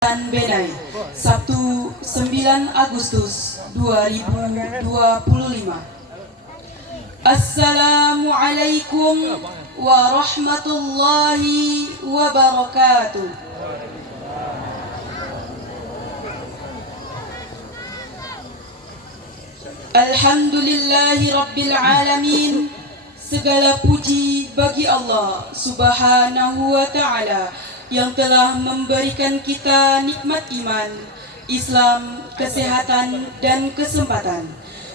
Benai, Sabtu 9 Agustus 2025. Assalamualaikum warahmatullahi wabarakatuh. Alhamdulillahi rabbil alamin. Segala puji bagi Allah subhanahu wa ta'ala yang telah memberikan kita nikmat iman, Islam, kesehatan, dan kesempatan,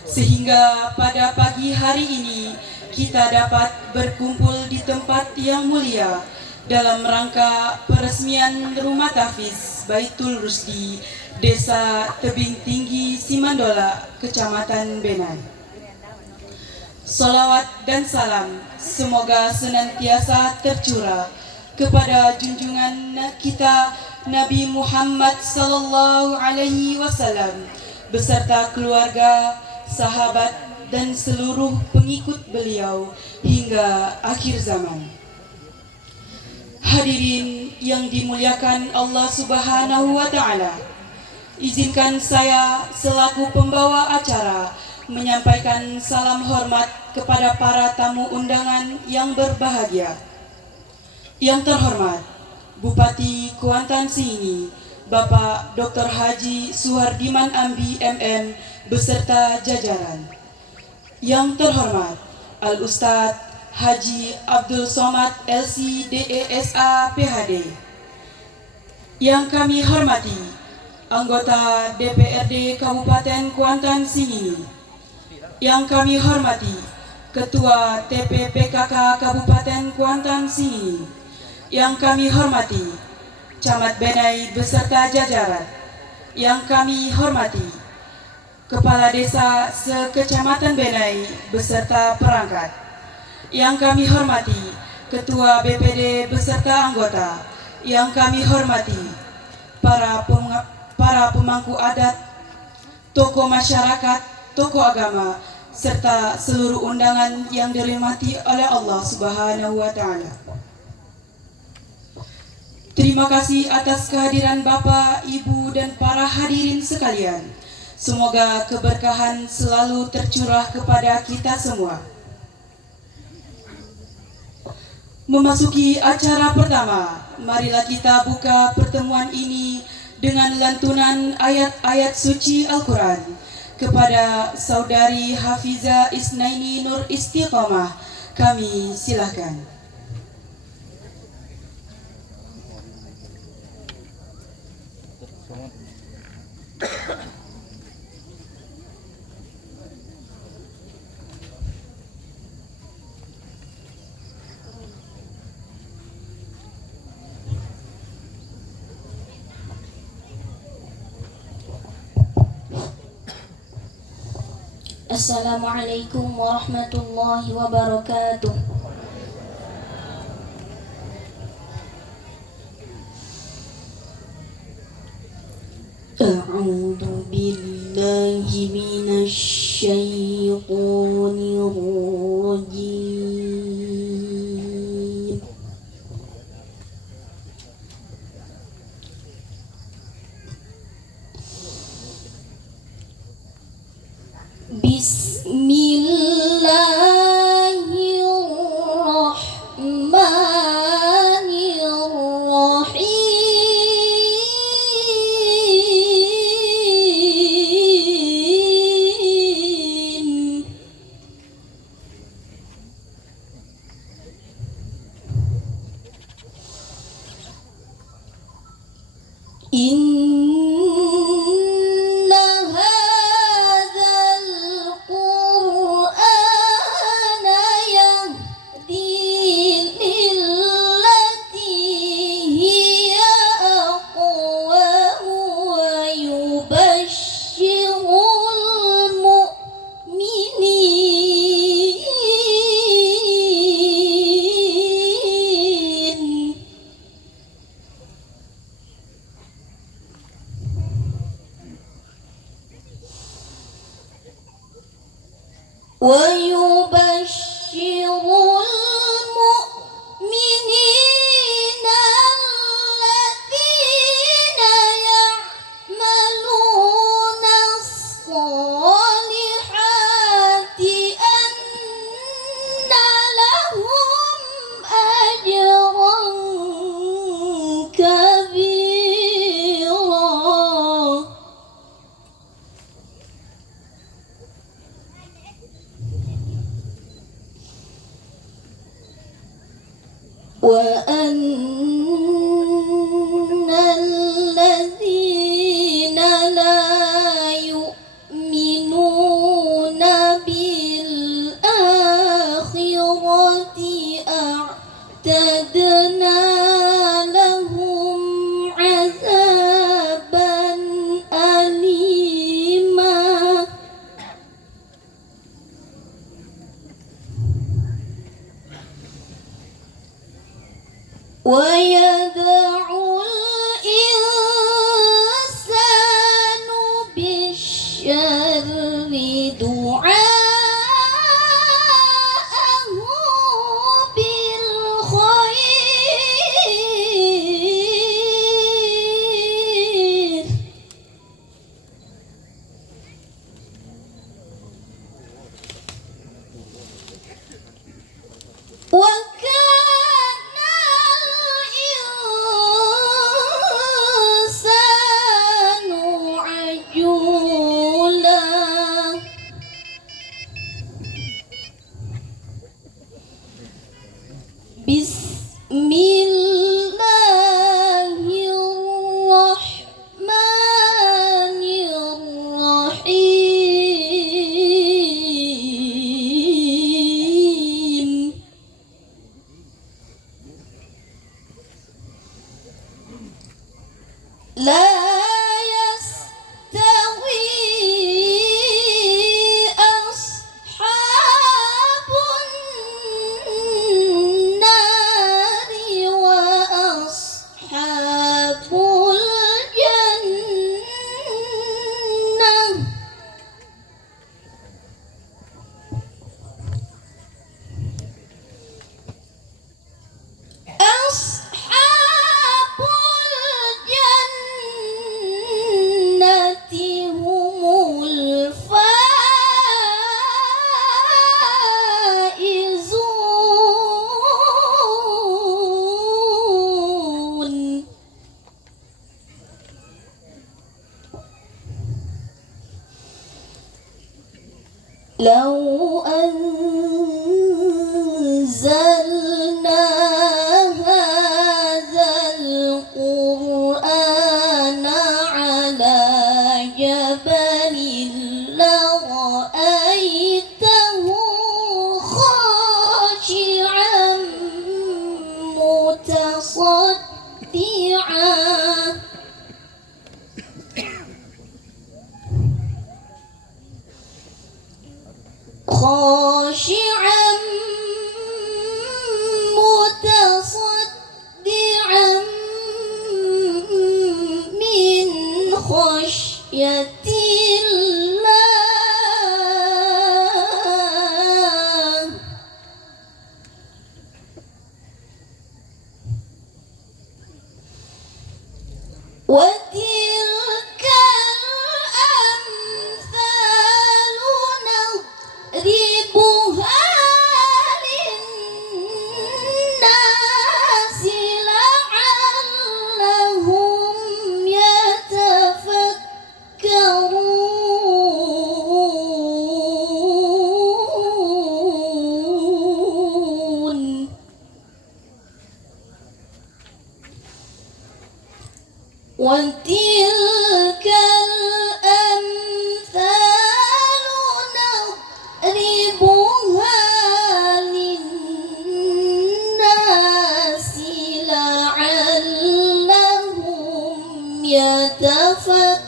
sehingga pada pagi hari ini kita dapat berkumpul di tempat yang mulia dalam rangka peresmian Rumah Tahfiz Baitul Rusdi, Desa Tebing Tinggi, Simandola, Kecamatan Benai. Salawat dan salam semoga senantiasa tercurah kepada junjungan kita Nabi Muhammad sallallahu alaihi wasallam beserta keluarga, sahabat, dan seluruh pengikut beliau hingga akhir zaman. Hadirin yang dimuliakan Allah Subhanahu wa taala, izinkan saya selaku pembawa acara menyampaikan salam hormat kepada para tamu undangan yang berbahagia. Yang terhormat Bupati Kuantan Sini, Bapak Dr. Haji Suhardiman Ambi MM beserta jajaran. Yang terhormat Al-Ustadz Haji Abdul Somad LC DESA PhD. Yang kami hormati anggota DPRD Kabupaten Kuantan Sini. Yang kami hormati Ketua TPPKK Kabupaten Kuantan Sini. Yang kami hormati Camat Benai beserta jajaran. Yang kami hormati Kepala Desa se-Kecamatan Benai beserta perangkat. Yang kami hormati Ketua BPD beserta anggota. Yang kami hormati para pemangku adat, tokoh masyarakat, tokoh agama, serta seluruh undangan yang dirahmati oleh Allah Subhanahu wa taala. Terima kasih atas kehadiran Bapak, Ibu, dan para hadirin sekalian. Semoga keberkahan selalu tercurah kepada kita semua. Memasuki acara pertama, marilah kita buka pertemuan ini dengan lantunan ayat-ayat suci Al-Quran kepada Saudari Hafiza Isnaini Nur Istiqomah. Kami silakan. Assalamualaikum warahmatullahi wabarakatuh. A'udzu billahi minasy syaithanir rajim. Bismillahirrahmanirrahim. Inna hadzal Qur'ana yahdi lillati hiya aqwam wa yubashshirul mu'minin ويبشر المؤمنين الذين وأن الذين لا يؤمنون بالآخرة أعتدنا لهم عذابا أليما ويدع الإنسان بالشر دعاءه بالخير وكان الإنسان عجولا بسم الله الرحمن الرحيم لا يستوي أصحاب النار وأصحاب الجنة أصحاب الجنة هم الفائزون لو أنزلنا هذا القرآن على جبل لرأيته خاشعا متصدعا خاشعا متصدعا من خشية الله وتلك الأمثال نضربها للناس لعلهم يتفكرون وتلك الأمثال نضربها للناس لعلهم يتفكرون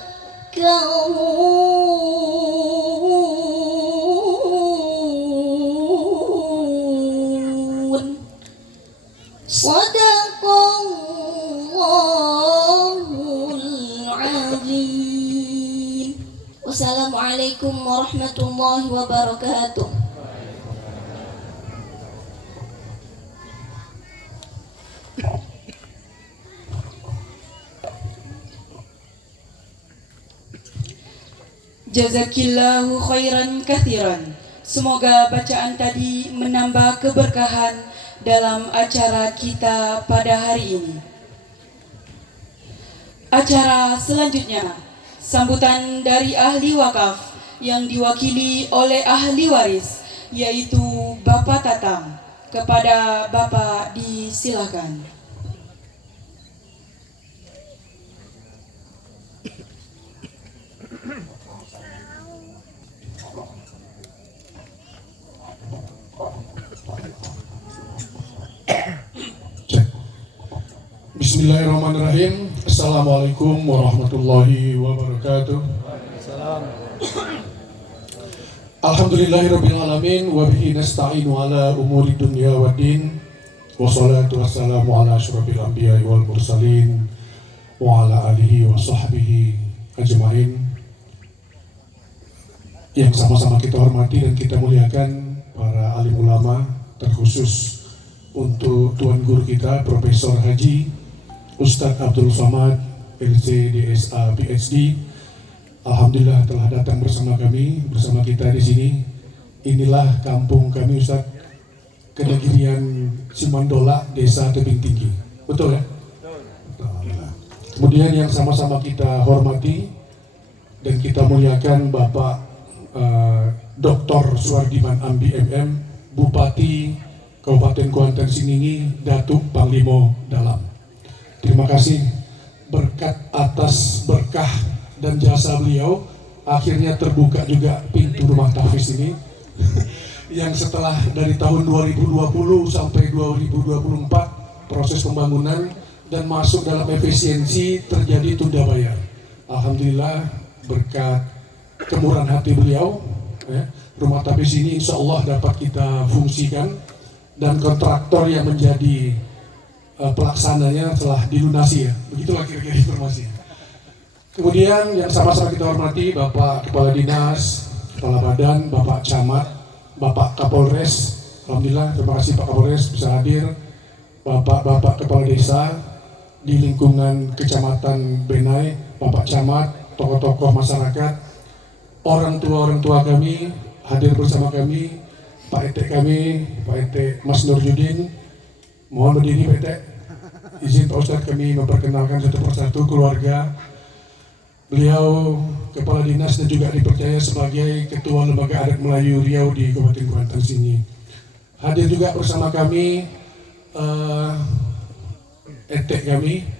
صدق الله العظيم. Wassalamualaikum warahmatullahi wabarakatuh. Jazakillahu khairan kathiran. Semoga bacaan tadi menambah keberkahan dalam acara kita pada hari ini. Acara selanjutnya, sambutan dari ahli wakaf yang diwakili oleh ahli waris, yaitu Bapak Tatang. Kepada Bapak disilakan. Bismillahirrahmanirrahim. Assalamualaikum warahmatullahi wabarakatuh. Alhamdulillahirrabbilalamin. Wabihi nasta'inu ala umuri dunya wa din. Wassalatu wassalamu ala asyrafil anbiya wal mursalin wa ala alihi wa sahbihi ajma'in. Yang sama-sama kita hormati dan kita muliakan para alim ulama, terkhusus untuk Tuan Guru kita Profesor Haji Ustadz Abdul Somad, LC DSA PhD. Alhamdulillah telah datang bersama kita di sini. Inilah kampung kami Ustadz, Kedegirian Simandola, Desa Tebing Tinggi. Betul ya? Betul. Kemudian yang sama-sama kita hormati dan kita muliakan Bapak Dr. Suwardiman Ambi MM, Bupati Kabupaten Kuantan Siningi, Datuk Panglima Dalam. Terima kasih berkat atas berkah dan jasa beliau, akhirnya terbuka juga pintu rumah tahfiz ini yang setelah dari tahun 2020 sampai 2024 proses pembangunan dan masuk dalam efisiensi terjadi tunda bayar. Alhamdulillah berkat kemurahan hati beliau, rumah tahfiz ini insya Allah dapat kita fungsikan dan kontraktor yang menjadi pelaksananya telah dilunasi ya, begitulah kira-kira informasi. Kemudian yang sama-sama kita hormati Bapak Kepala Dinas, Kepala Badan, Bapak Camat, Bapak Kapolres. Alhamdulillah, terima kasih Pak Kapolres bisa hadir. Bapak Kepala Desa di lingkungan Kecamatan Benai, Bapak Camat, tokoh-tokoh masyarakat, orang tua kami hadir bersama kami, Pak Ete kami, Pak Ete Mas Nurjudin. Mohon berdiri Pak Ete. Izin Pak Ustadz kami memperkenalkan satu persatu keluarga. Beliau Kepala Dinas dan juga dipercaya sebagai Ketua Lembaga Adat Melayu Riau di Kabupaten Kuantan sini. Hadir juga bersama kami Ete kami,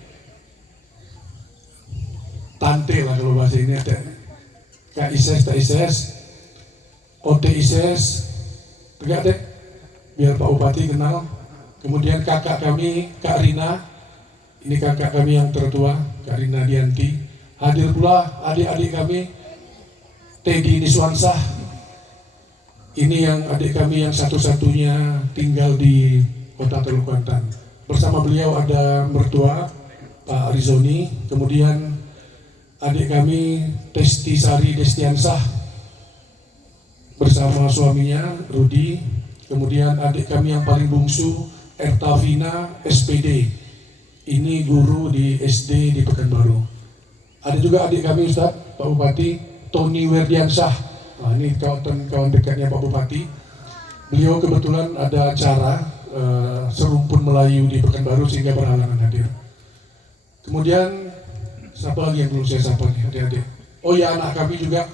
Tante lah kalau bahasa ini, Ete Kak Ises, Tak Ises, Ote Ises, tegak deh, biar Pak Bupati kenal. Kemudian kakak kami, Kak Rina, ini kakak kami yang tertua, Kak Rina Dianti. Hadir pula adik-adik kami, Teddy Niswansah. Ini yang adik kami yang satu-satunya tinggal di Kota Teluk Kuantan. Bersama beliau ada mertua, Pak Arizoni. Kemudian adik kami, Testi Sari Destiansah, bersama suaminya, Rudi. Kemudian adik kami yang paling bungsu, Ertavina SPD, ini guru di SD di Pekanbaru. Ada juga adik kami Ustadz, Pak Bupati, Tony Werdiansyah. Nah, ini kawan dekatnya Pak Bupati. Beliau kebetulan ada acara serumpun Melayu di Pekanbaru sehingga berhalangan hadir. Kemudian siapa lagi yang belum saya sapa nih adik-adik? Oh ya, anak kami juga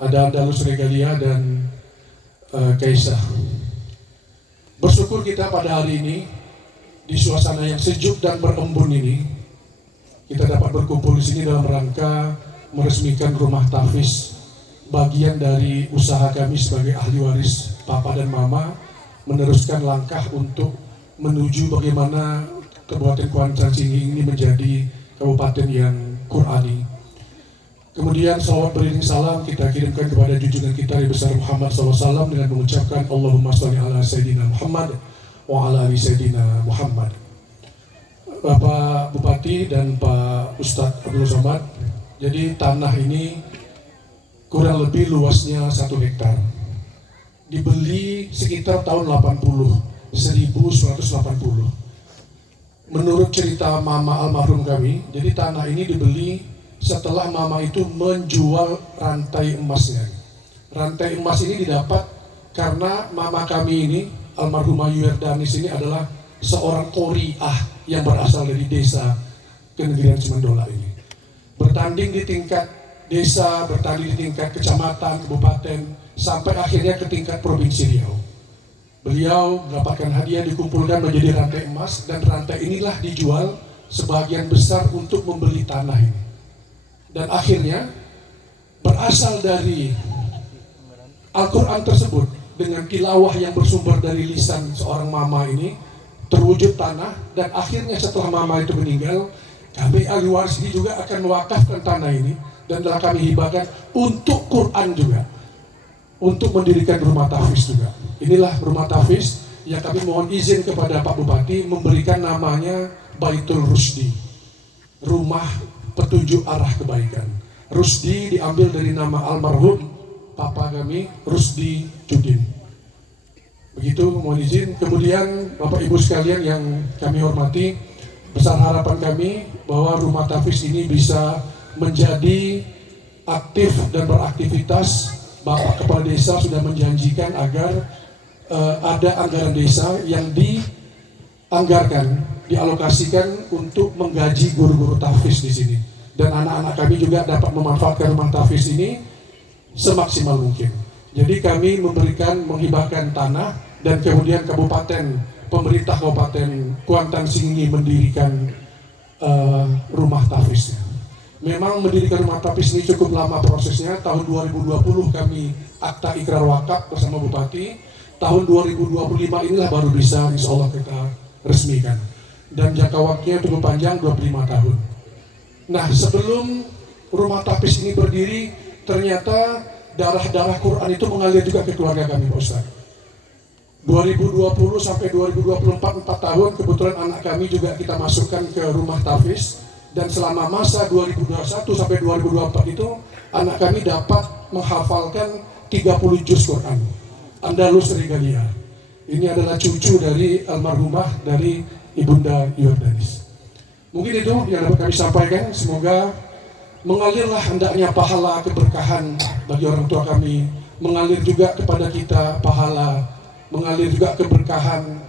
ada Andalus Regalia dan Kaisah. Bersyukur kita pada hari ini di suasana yang sejuk dan berembun ini kita dapat berkumpul di sini dalam rangka meresmikan rumah tahfiz, bagian dari usaha kami sebagai ahli waris Papa dan Mama meneruskan langkah untuk menuju bagaimana Kabupaten Kuantan Siningi ini menjadi kabupaten yang Qurani. Kemudian salawat beriring salam kita kirimkan kepada junjungan kita Nabi besar Muhammad SAW dengan mengucapkan Allahumma sholli ala Sayyidina Muhammad wa ala ali Sayyidina Muhammad. Bapak Bupati dan Pak Ustadz Abdul Somad, jadi tanah ini kurang lebih luasnya 1 hektar. Dibeli sekitar tahun 1180. Menurut cerita Mama almarhum kami, jadi tanah ini dibeli setelah Mama itu menjual rantai emasnya. Rantai emas ini didapat karena Mama kami ini, almarhumah Yuerdanis ini adalah seorang qori'ah yang berasal dari desa Kedegirian Simandola ini. Bertanding di tingkat desa, bertanding di tingkat kecamatan, kabupaten, sampai akhirnya ke tingkat provinsi Riau. Beliau mendapatkan hadiah, dikumpulkan menjadi rantai emas, dan rantai inilah dijual sebagian besar untuk membeli tanah ini. Dan akhirnya berasal dari Al-Quran tersebut dengan tilawah yang bersumber dari lisan seorang mama ini terwujud tanah, dan akhirnya setelah mama itu meninggal, kami ahli waris ini juga akan mewakafkan tanah ini dan telah kami hibahkan untuk Quran juga, untuk mendirikan rumah tahfiz juga. Inilah rumah tahfiz yang kami mohon izin kepada Pak Bupati memberikan namanya Baitul Rusdi, rumah petunjuk arah kebaikan. Rusdi diambil dari nama almarhum Papa kami, Rusdi Judin. Begitu, mohon izin. Kemudian Bapak Ibu sekalian yang kami hormati, besar harapan kami bahwa rumah tahfiz ini bisa menjadi aktif dan beraktivitas. Bapak Kepala Desa sudah menjanjikan agar ada anggaran desa yang dianggarkan, dialokasikan untuk menggaji guru-guru tahfiz di sini. Dan anak-anak kami juga dapat memanfaatkan rumah tahfiz ini semaksimal mungkin. Jadi kami menghibahkan tanah, dan kemudian pemerintah Kabupaten Kuantan Singi mendirikan rumah tahfiznya. Memang mendirikan rumah tahfiz ini cukup lama prosesnya. Tahun 2020 kami akta ikrar wakaf bersama Bupati. Tahun 2025 inilah baru bisa insya Allah kita resmikan. Dan jangka waktunya cukup panjang, 25 tahun. Nah, sebelum rumah tahfiz ini berdiri, ternyata darah-darah Quran itu mengalir juga ke keluarga kami, Pak Ustaz. 2020 sampai 2024, 4 tahun, kebetulan anak kami juga kita masukkan ke rumah tahfiz. Dan selama masa 2021 sampai 2024 itu, anak kami dapat menghafalkan 30 juz Quran. Andalus Regalia. Ini adalah cucu dari almarhumah dari Ibunda Yordanis. Mungkin itu yang dapat kami sampaikan. Semoga mengalirlah hendaknya pahala keberkahan bagi orang tua kami, mengalir juga kepada kita pahala, mengalir juga keberkahan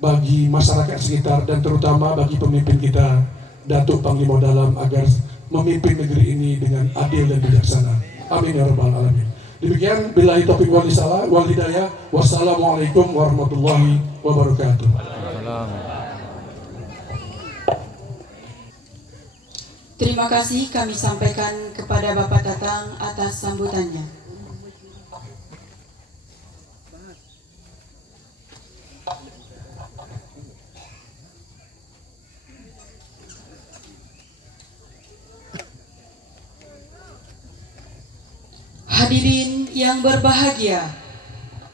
bagi masyarakat sekitar, dan terutama bagi pemimpin kita, Datuk Panglima Dalam, agar memimpin negeri ini dengan adil dan bijaksana. Amin ya rabbal alamin. Demikian, billahi taufiq wal hidayah. Wassalamualaikum warahmatullahi wabarakatuh. Terima kasih kami sampaikan kepada Bapak Tatang atas sambutannya. Hadirin yang berbahagia,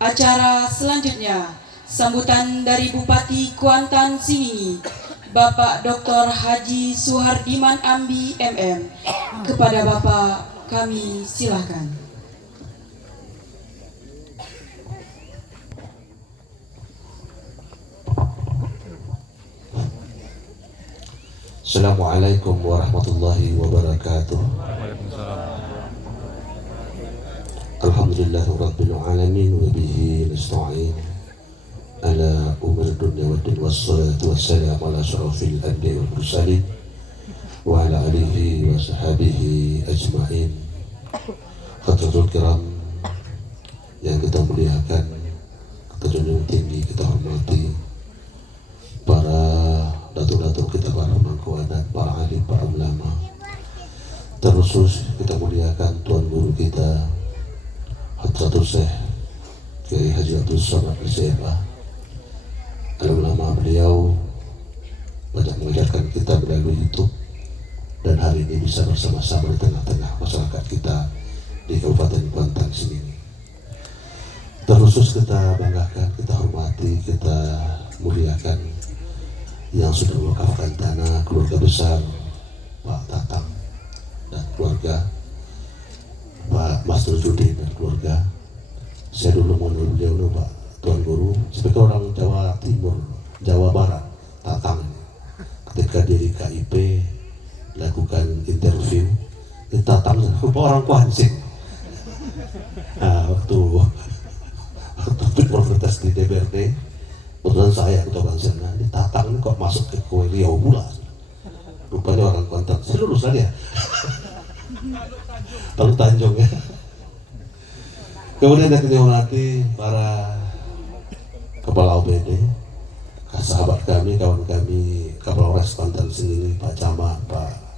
acara selanjutnya sambutan dari Bupati Kuantan Singingi, Bapak Dr. Haji Suhardiman Ambi MM. Kepada Bapak kami silakan. Assalamualaikum warahmatullahi wabarakatuh. Alhamdulillahirabbil alamin wa bihi nasta'in ala umur dunya waddin wassalatu wassalamu ala asyrafil anbiya'i wal mursalin wa ala alihi wa sahbihi ajma'in. Hadratul kiram yang kita muliakan, kita junjung tinggi, kita hormati para datuk-datuk kita, para pemangku adat, para alim, para ulama. Terkhusus kita muliakan Tuan Guru kita Hadratul Syekh Kiai Haji Abdul Somad Al-Syekhah. Ulama beliau banyak mengajarkan kita melalui YouTube, dan hari ini bisa bersama-sama di tengah-tengah masyarakat kita di Kabupaten Kuantan sini. Terkhusus kita banggakan, kita hormati, kita muliakan yang sudah mewakafkan tanah, keluarga besar Pak Tatang dan keluarga, Pak Mas Judin dan keluarga. Saya dulu menurut beliau dulu, Pak Tuan Guru, sebagai orang Jawa Timur, Jawa Barat, Tatang ini, ketika di KIP lakukan interview, di Tatang orang Kuansing. Nah, waktu protes di DPRD, kebetulan saya ketua Bansirna, di Tatang ini kok masuk ke Kue Riau pula. Rupanya orang Kuantan, saya lulus tadi ya. Teluk Tanjung ya. Kemudian yang dihormati para Kepala OBD, sahabat kami, kawan kami, Kapolres Banten sendiri, Pak Camat, Pak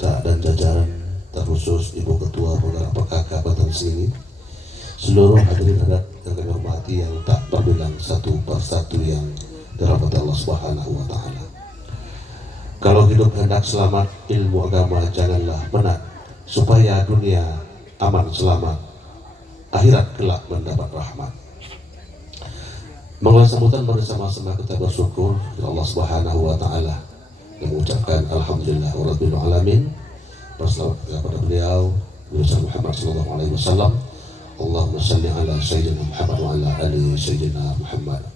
dan jajaran terkhusus Ibu Ketua Program PKK Banten sendiri, seluruh hadirin adat yang kami hormati yang tak terbilang satu persatu yang dirahmati Allah Subhanahu wa Ta'ala. Kalau hidup hendak selamat, ilmu agama janganlah penat, supaya dunia aman selamat, akhirat kelak mendapat rahmat. Mengulas sambutan bersama-sama kita bersyukur kepada Allah Subhanahu wa Ta'ala dan mengucapkan alhamdulillah rabbil alamin. Berselawat kepada beliau Muhammad sallallahu alaihi wasallam. Allahumma shalli ala sayyidina Muhammad wa ala ali sayyidina Muhammad.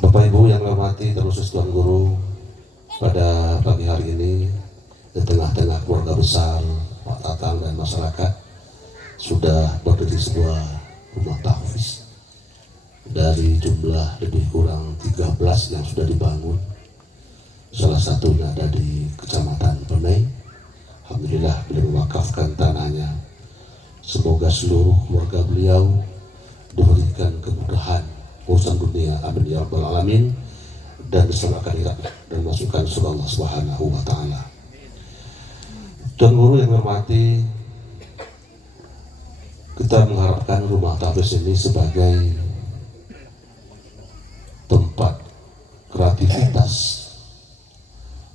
Bapak Ibu yang hormati, terkhusus Tuan Guru, pada pagi hari ini di tengah-tengah keluarga besar Pak Tatang dan masyarakat sudah berdiri sebuah rumah tahfiz. Dari jumlah lebih kurang 13 yang sudah dibangun, salah satunya ada di Kecamatan Penai. Alhamdulillah beliau mewakafkan tanahnya. Semoga seluruh keluarga beliau diberikan kemudahan urusan dunia, amin ya rabbal alamin, dan diselamatkan akhirat dan masukkan surga Allah Subhanahu wa Ta'ala. Tuan Guru yang hormati, kita mengharapkan rumah tahfiz ini sebagai tempat kreativitas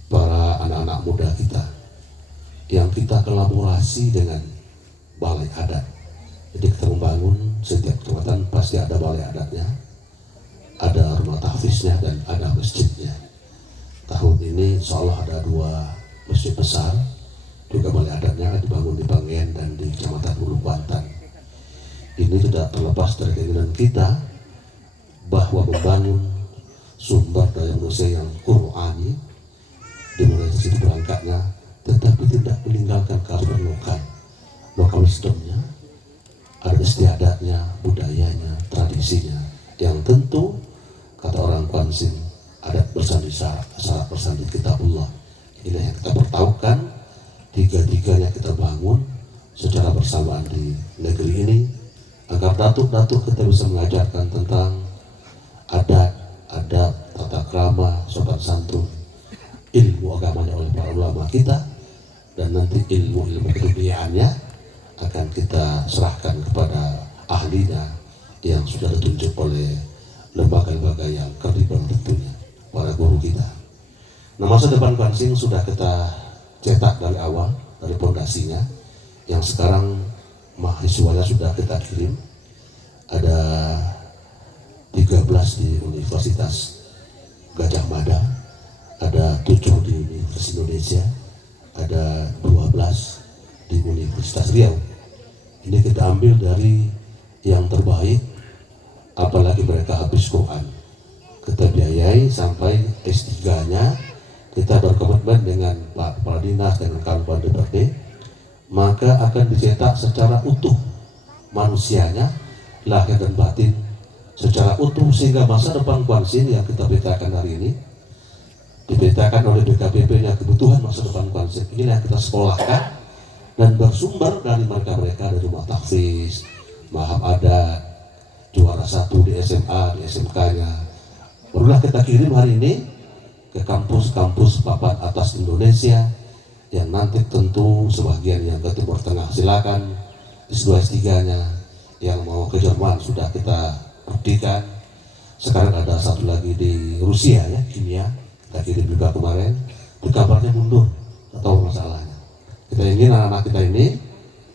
para anak-anak muda kita yang kita kolaborasi dengan balai adat. Jadi kita membangun setiap kecamatan pasti ada balai adatnya, ada rumah tahfiznya, dan ada masjidnya. Tahun ini insya Allah ada 2 masjid besar, juga balai adatnya dibangun di Bangen dan di Kecamatan Hulu Banten. Ini tidak terlepas dari keinginan kita bahwa membangun sumber daya manusia yang Qur'ani dimulai dari situ berangkatnya, tetapi tidak meninggalkan kearifan lokal wisdomnya, ada istiadatnya, budayanya, tradisinya, yang tentu kata orang Kwansin, adat bersanding syarat bersanding kitabullah. Ini yang kita bertahukan, tiga-tiganya kita bangun secara bersamaan di negeri ini, agar datuk-datuk kita bisa mengajarkan tentang adat, tata krama, sopan santun, ilmu agamanya oleh para ulama kita, dan nanti ilmu keduniaannya akan kita serahkan kepada ahlinya yang sudah ditunjuk oleh lembaga-lembaga yang kredibel tentunya, para guru kita. Nah, masa depan Kwansin sudah kita cetak dari awal, dari pondasinya, yang sekarang mahasiswanya sudah kita kirim. Ada 13 di Universitas Gajah Mada, ada 7 di Universitas Indonesia, ada 12 di Universitas Riau. Ini kita ambil dari yang terbaik, apalagi mereka habis Quran. Kita biayai sampai S3-nya, kita berkomitmen dengan Pak Kepala Dinas, dengan kawan-kawan DPRD, maka akan dicetak secara utuh manusianya, lahir dan batin, secara utuh, sehingga masa depan Kwansin yang kita petakan hari ini dipetakan oleh BKPP-nya, kebutuhan masa depan Kwansin ini yang kita sekolahkan dan bersumber dari mereka-mereka dari rumah tahfiz, maham adat, juara 1 di SMA, di SMK-nya. Barulah kita kirim hari ini ke kampus-kampus papan atas Indonesia, yang nanti tentu sebagian yang ke Timur Tengah silakan, S2 S3-nya, yang mau ke Jerman sudah kita buktikan. Sekarang ada satu lagi di Rusia ya, kimia, kita kirim juga kemarin. Itu kabarnya mundur, tidak tahu masalahnya. Kita ingin anak-anak kita ini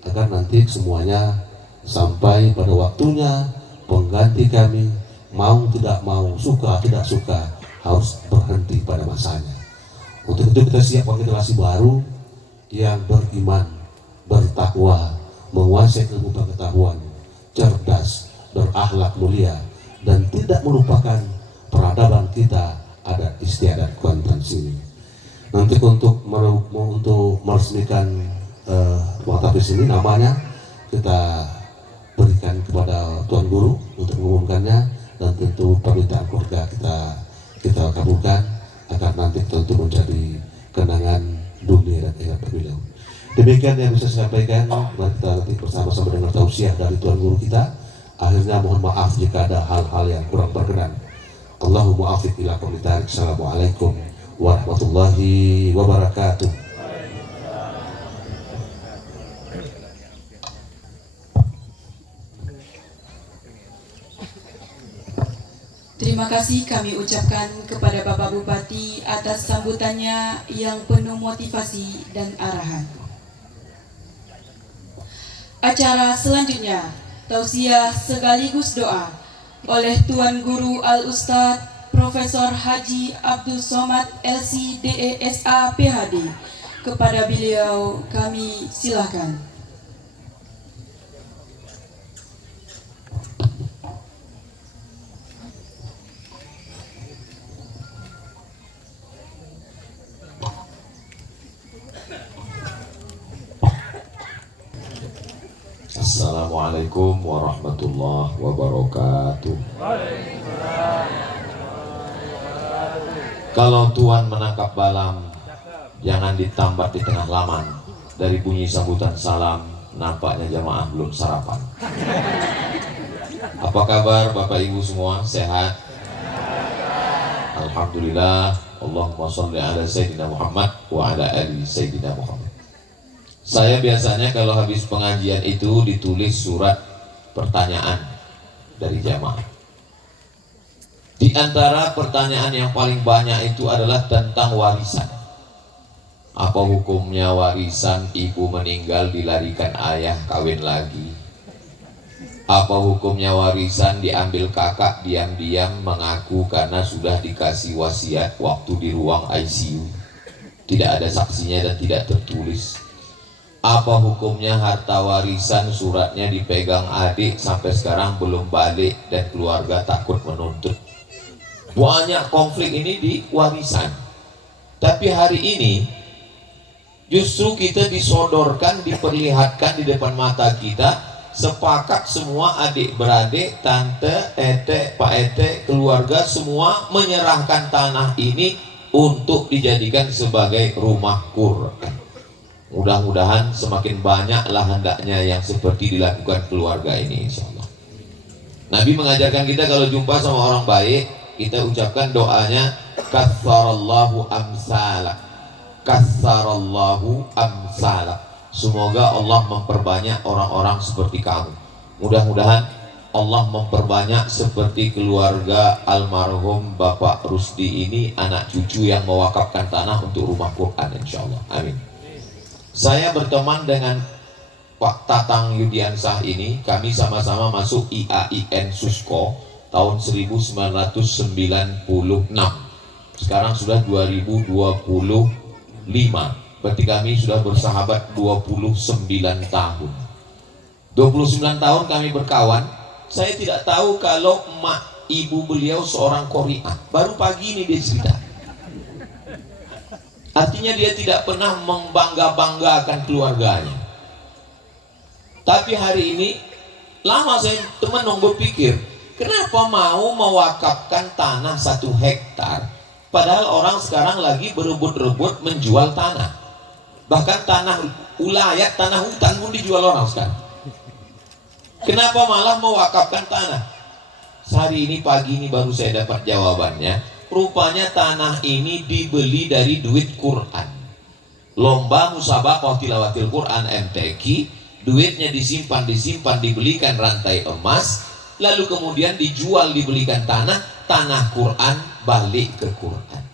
agar nanti semuanya sampai pada waktunya pengganti kami, mau tidak mau, suka tidak suka, harus berhenti pada masanya. Untuk itu kita siapkan generasi baru yang beriman, bertakwa, menguasai ilmu pengetahuan, cerdas, berakhlak mulia, dan tidak melupakan peradaban kita, adat istiadat Kuantan sini. Nanti untuk meresmikan rumah tahfiz ini, namanya kita berikan kepada Tuan Guru untuk mengumumkannya, dan tentu permintaan keluarga kita kabulkan agar nanti tentu menjadi kenangan dunia dan akhirat beliau. Demikian yang bisa saya sampaikan. Mari kita nanti bersama-sama dengar tausiah dari Tuan Guru kita. Akhirnya mohon maaf jika ada hal-hal yang kurang berkenan. Allahumma afiq ila qouli dzalik. Assalamualaikum warahmatullahi wabarakatuh. Terima kasih kami ucapkan kepada Bapak Bupati atas sambutannya yang penuh motivasi dan arahan. Acara selanjutnya, tausiah sekaligus doa oleh Tuan Guru Al-Ustadz Profesor Haji Abdul Somad LC.DE.SA PhD. Kepada beliau kami silakan. Assalamualaikum warahmatullahi wabarakatuh. Kalau Tuhan menangkap balam, jangan ditambat di tengah laman. Dari bunyi sambutan salam, nampaknya jamaah belum sarapan. Apa kabar Bapak Ibu semua? Sehat? Alhamdulillah. Allahumma sholli ala Sayyidina Muhammad wa ala ali Sayyidina Muhammad. Saya biasanya kalau habis pengajian itu ditulis surat pertanyaan dari jamaah. Di antara pertanyaan yang paling banyak itu adalah tentang warisan. Apa hukumnya warisan ibu meninggal dilarikan ayah kawin lagi? Apa hukumnya warisan diambil kakak diam-diam mengaku karena sudah dikasih wasiat waktu di ruang ICU? Tidak ada saksinya dan tidak tertulis. Apa hukumnya harta warisan suratnya dipegang adik sampai sekarang belum balik dan keluarga takut menuntut? Banyak konflik ini di warisan. Tapi hari ini justru kita disodorkan, diperlihatkan di depan mata kita, sepakat semua adik-beradik, tante, ete, pak ete, keluarga semua menyerahkan tanah ini untuk dijadikan sebagai rumah Quran. Mudah-mudahan semakin banyaklah hendaknya yang seperti dilakukan keluarga ini, insyaallah. Nabi mengajarkan kita kalau jumpa sama orang baik, kita ucapkan doanya katsarallahu amsalak, katsarallahu amsalak. Semoga Allah memperbanyak orang-orang seperti kamu. Mudah-mudahan Allah memperbanyak seperti keluarga almarhum Bapak Rusdi ini, anak cucu yang mewakafkan tanah untuk rumah Quran, insyaallah. Amin. Saya berteman dengan Pak Tatang Yudiansah ini. Kami sama-sama masuk IAIN Susko tahun 1996. Sekarang sudah 2025. Berarti kami sudah bersahabat 29 tahun. 29 tahun kami berkawan. Saya tidak tahu kalau emak ibu beliau seorang qori'ah. Baru pagi ini dia cerita. Artinya dia tidak pernah membangga-banggakan keluarganya. Tapi hari ini lama saya temenung berpikir, kenapa mau mewakafkan tanah 1 hektar, padahal orang sekarang lagi berebut-rebut menjual tanah. Bahkan tanah ulayat, tanah hutan pun dijual orang sekarang. Kenapa malah mewakafkan tanah? Hari ini pagi ini baru saya dapat jawabannya. Rupanya tanah ini dibeli dari duit Quran. Lomba musabaqah tilawatil Quran MTQ, duitnya disimpan, dibelikan rantai emas, lalu kemudian dijual, dibelikan tanah Quran balik ke Quran.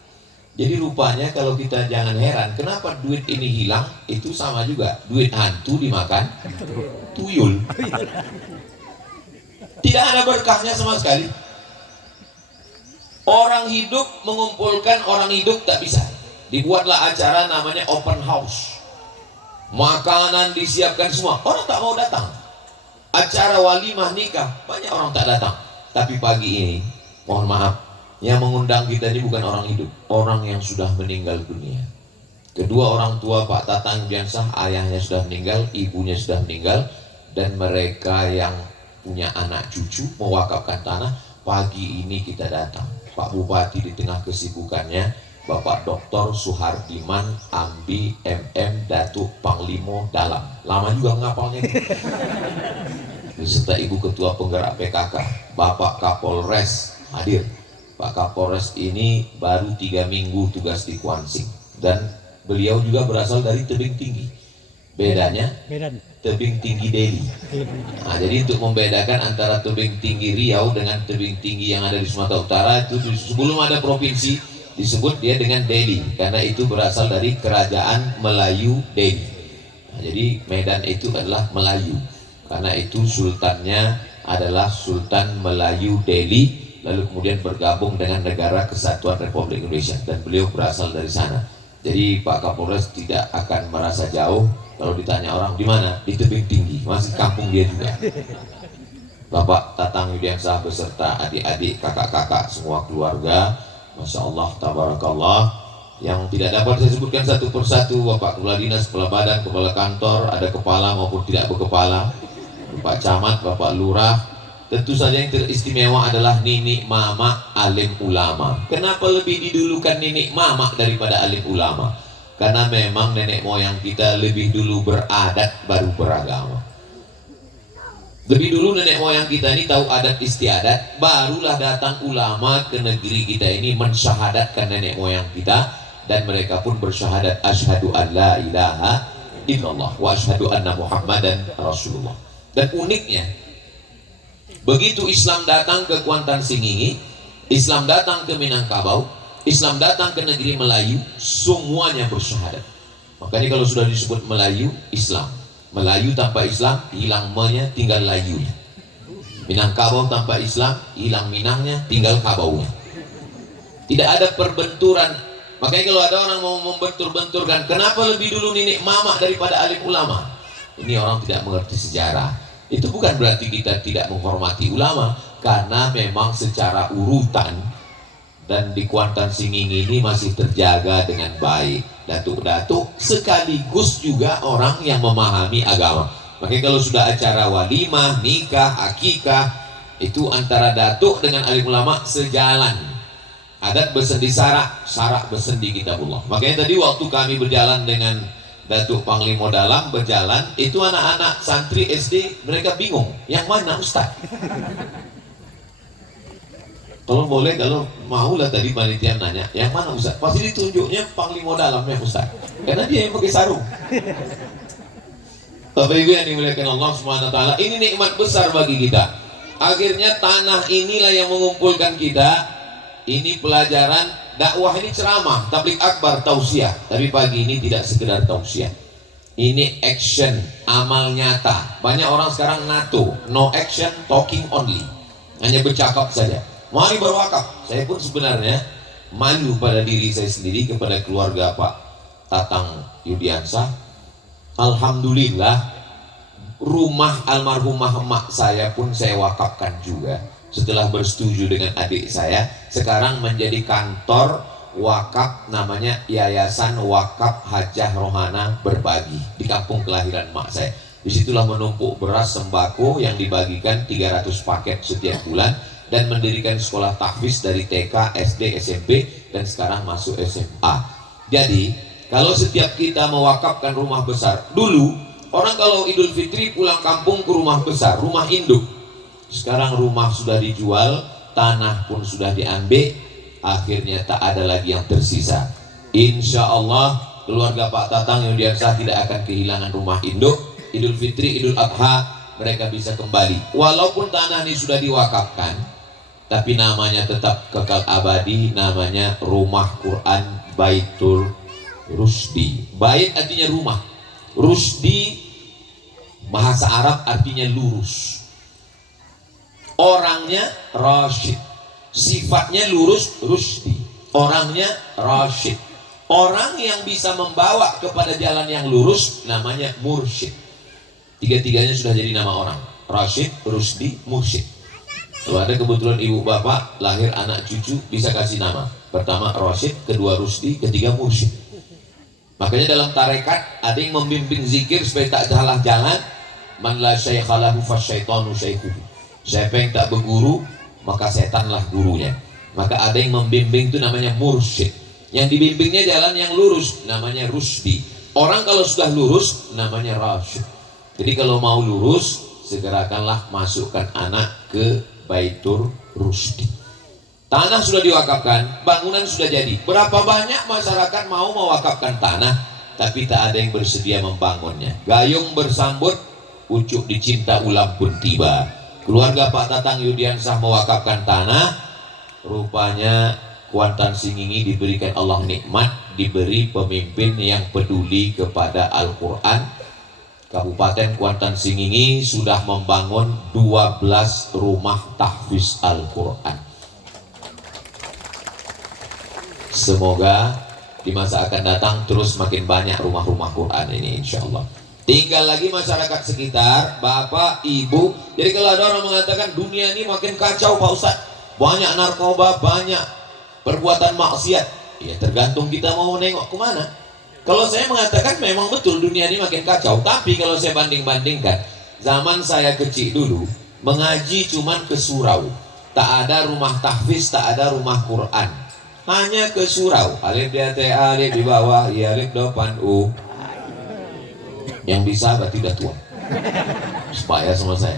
Jadi rupanya kalau kita jangan heran, kenapa duit ini hilang, itu sama juga, duit hantu dimakan tuyul. Tidak ada berkahnya sama sekali. Orang hidup mengumpulkan orang hidup tak bisa. Dibuatlah acara namanya open house. Makanan disiapkan semua, orang tak mau datang. Acara walimah nikah, banyak orang tak datang. Tapi pagi ini, mohon maaf, yang mengundang kita ini bukan orang hidup, orang yang sudah meninggal dunia. Kedua orang tua Pak Tatang Yudiansah, ayahnya sudah meninggal, ibunya sudah meninggal, dan mereka yang punya anak cucu mewakafkan tanah. Pagi ini kita datang. Pak Bupati di tengah kesibukannya, Bapak Dr. Suhardiman Ambi MM Datuk Panglimo Dalam. Lama juga ngapalnya. beserta Ibu Ketua Penggerak PKK, Bapak Kapolres hadir. Pak Kapolres ini baru 3 minggu tugas di Kuansing dan beliau juga berasal dari Tebing Tinggi. Bedanya Tebing Tinggi Deli. Nah, jadi untuk membedakan antara Tebing Tinggi Riau dengan Tebing Tinggi yang ada di Sumatera Utara, itu sebelum ada provinsi disebut dia dengan Deli karena itu berasal dari Kerajaan Melayu Deli. Nah, jadi Medan itu adalah Melayu karena itu sultannya adalah Sultan Melayu Deli, lalu kemudian bergabung dengan Negara Kesatuan Republik Indonesia dan beliau berasal dari sana. Jadi Pak Kapolres tidak akan merasa jauh kalau ditanya orang di mana, di Tebing Tinggi, masih kampung dia juga. Bapak Tatang Yudiansah beserta adik-adik, kakak-kakak, semua keluarga, Masya Allah, Tabarakallah. Yang tidak dapat saya sebutkan satu persatu, Bapak Kepala Dinas, Kepala Badan, Kepala Kantor, ada kepala maupun tidak berkepala, Bapak Camat, Bapak Lurah. Tentu saja yang teristimewa adalah Nini Mama Alim Ulama. Kenapa lebih didulukan Nini Mama daripada Alim Ulama? Karena memang nenek moyang kita lebih dulu beradat baru beragama. Lebih dulu nenek moyang kita ini tahu adat istiadat, barulah datang ulama ke negeri kita ini mensyahadatkan nenek moyang kita, dan mereka pun bersyahadat asyhadu an la ilaha illallah wa asyhadu anna Muhammadan Rasulullah. Dan uniknya, begitu Islam datang ke Kuantan Singingi, Islam datang ke Minangkabau, Islam datang ke negeri Melayu, semuanya bersyahadat. Makanya kalau sudah disebut Melayu, Islam. Melayu tanpa Islam, hilang me-nya, tinggal layunya. Minangkabau tanpa Islam, hilang minangnya, tinggal kabaunya. Tidak ada perbenturan. Makanya kalau ada orang mau membentur-benturkan, kenapa lebih dulu Nenek Mama daripada alim ulama? Ini orang tidak mengerti sejarah. Itu bukan berarti kita tidak menghormati ulama, karena memang secara urutan dan di Kuantan Singingi ini masih terjaga dengan baik. Datuk-datuk sekaligus juga orang yang memahami agama. Makanya kalau sudah acara walimah, nikah, akikah, itu antara datuk dengan alim ulama sejalan. Adat bersendi sarak, sarak bersendi kitabullah. Makanya tadi waktu kami berjalan dengan Datuk Panglima Dalam berjalan, itu anak-anak santri SD mereka bingung, yang mana Ustaz? Kalau boleh, kalau mau lah tadi panitia nanya, yang mana Ustaz? Pasti ditunjuknya Panglima Dalamnya Ustaz, karena dia yang pakai sarung. Bapak Ibu yang dimuliakan Allah Subhanahu wa taala, ini nikmat besar bagi kita. Akhirnya tanah inilah yang mengumpulkan kita. Ini pelajaran dakwah, ini ceramah, tabligh akbar, tausiah. Tapi pagi ini tidak sekedar tausiah. Ini action, amal nyata. Banyak orang sekarang NATO, no action, talking only. Hanya bercakap saja. Mari berwakaf. Saya pun sebenarnya malu pada diri saya sendiri, kepada keluarga Pak Tatang Yudiansah. Alhamdulillah, rumah almarhumah emak saya pun saya wakafkan juga. Setelah bersetuju dengan adik saya, sekarang menjadi kantor wakaf, namanya Yayasan Wakaf Hajah Rohana Berbagi di kampung kelahiran emak saya. Disitulah menumpuk beras sembako yang dibagikan 300 paket setiap bulan, dan mendirikan sekolah tahfiz dari TK, SD, SMP, dan sekarang masuk SMA. Jadi, kalau setiap kita mewakafkan rumah besar, dulu orang kalau Idul Fitri pulang kampung ke rumah besar, rumah induk. Sekarang rumah sudah dijual, tanah pun sudah diambil, akhirnya tak ada lagi yang tersisa. Insya Allah keluarga Pak Tatang Yudiansah tidak akan kehilangan rumah induk. Idul Fitri, Idul Adha mereka bisa kembali. Walaupun tanah ini sudah diwakafkan, tapi namanya tetap kekal abadi, namanya Rumah Quran Baitul Rusdi. Bait artinya rumah, Rusdi bahasa Arab artinya lurus. Orangnya Rasyid, sifatnya lurus, Rusdi. Orangnya Rasyid. Orang yang bisa membawa kepada jalan yang lurus namanya Mursyid. Tiga-tiganya sudah jadi nama orang, Rasyid, Rusdi, Mursyid. Kalau ada kebetulan ibu bapak lahir anak cucu, bisa kasih nama. Pertama Rasyid, kedua Rusdi, ketiga Mursyid. Makanya dalam tarekat ada yang membimbing zikir supaya tak salah jalan. Man la syaikhalahu fasyaitanu syaikuhu. Siapa yang tak berguru, maka setanlah gurunya. Maka ada yang membimbing itu namanya mursyid. Yang dibimbingnya jalan yang lurus, namanya rusdi. Orang kalau sudah lurus, namanya rasyid. Jadi kalau mau lurus, segerakanlah masukkan anak ke Baitur Rusdi. Tanah sudah diwakafkan, bangunan sudah jadi. Berapa banyak masyarakat mau mewakafkan tanah, tapi tak ada yang bersedia membangunnya. Gayung bersambut, ucuk dicinta ulam pun tiba. Keluarga Pak Tatang Yudiansah mewakafkan tanah. Rupanya Kuantan Singingi diberikan Allah nikmat, diberi pemimpin yang peduli kepada Al-Quran. Kabupaten Kuantan Singingi sudah membangun 12 rumah tahfiz Al-Quran. Semoga di masa akan datang terus makin banyak rumah-rumah Quran ini, insya Allah. Tinggal lagi masyarakat sekitar, bapak, ibu. Jadi kalau ada orang mengatakan dunia ini makin kacau Pak Ustadz, banyak narkoba, banyak perbuatan maksiat, ya tergantung kita mau nengok kemana. Kalau saya mengatakan memang betul dunia ini makin kacau, tapi kalau saya banding-bandingkan, zaman saya kecil dulu mengaji cuman ke surau, tak ada rumah tahfiz, tak ada rumah Quran. Hanya ke surau, alif di atas, alif di bawah, ya alif depan, u. Yang bisa berarti udah tua. Supaya sama saya.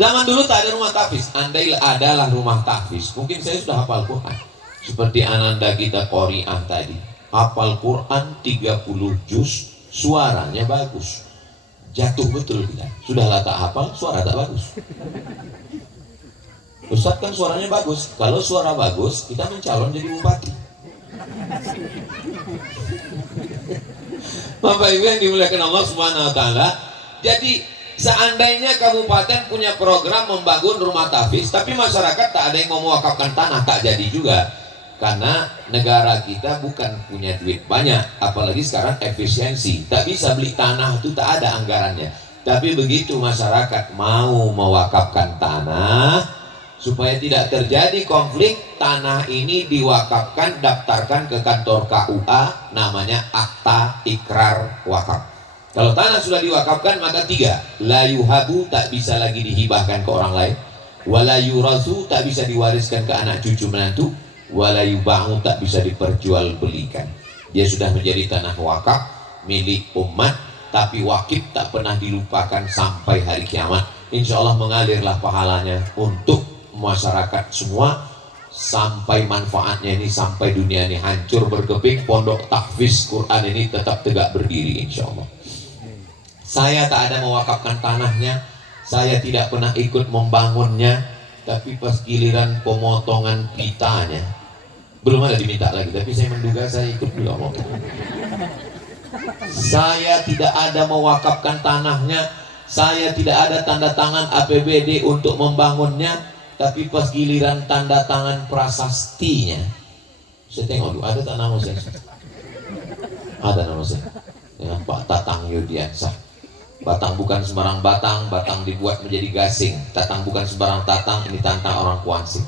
Zaman dulu tak ada rumah tahfiz. Andai adalah rumah tahfiz, mungkin saya sudah hafal Quran. Seperti ananda kita Qori'ah tadi, hafal Quran 30 juz, suaranya bagus. Jatuh betul kita. Sudahlah tak hafal, suara tak bagus. Ustadz kan suaranya bagus. Kalau suara bagus, kita mencalon jadi bupati. Bapak Ibu yang dimuliakan Allah Subhanahu wa taala. Jadi seandainya kabupaten punya program membangun rumah tahfiz, tapi masyarakat tak ada yang mau mewakafkan tanah, tak jadi juga. Karena negara kita bukan punya duit banyak, apalagi sekarang efisiensi. Tak bisa beli tanah itu, tak ada anggarannya. Tapi begitu masyarakat mau mewakafkan tanah, supaya tidak terjadi konflik, tanah ini diwakafkan, daftarkan ke kantor KUA, namanya Akta Ikrar Wakaf. Kalau tanah sudah diwakafkan, maka 3, la yuhabu, tak bisa lagi dihibahkan ke orang lain, wala yurasu, tak bisa diwariskan ke anak cucu menantu, wala yubahu, tak bisa diperjualbelikan. Dia sudah menjadi tanah wakaf milik umat, tapi wakif tak pernah dilupakan sampai hari kiamat. Insya Allah mengalirlah pahalanya untuk masyarakat semua, sampai manfaatnya ini, sampai dunia ini hancur berkeping, pondok tahfiz Quran ini tetap tegak berdiri insya Allah. Saya tak ada mewakafkan tanahnya, saya tidak pernah ikut membangunnya, tapi pas giliran pemotongan pitanya, belum ada diminta lagi, tapi saya menduga saya ikut juga motong. Saya tidak ada mewakafkan tanahnya, saya tidak ada tanda tangan APBD untuk membangunnya, tapi pas giliran tanda tangan prasastinya, saya tengok dulu, ada tak nama saya? Ada nama saya, dengan Pak Tatang Yudiansah. Batang bukan sembarang batang, batang dibuat menjadi gasing. Tatang bukan sembarang tatang, ini tantang orang Kuansing.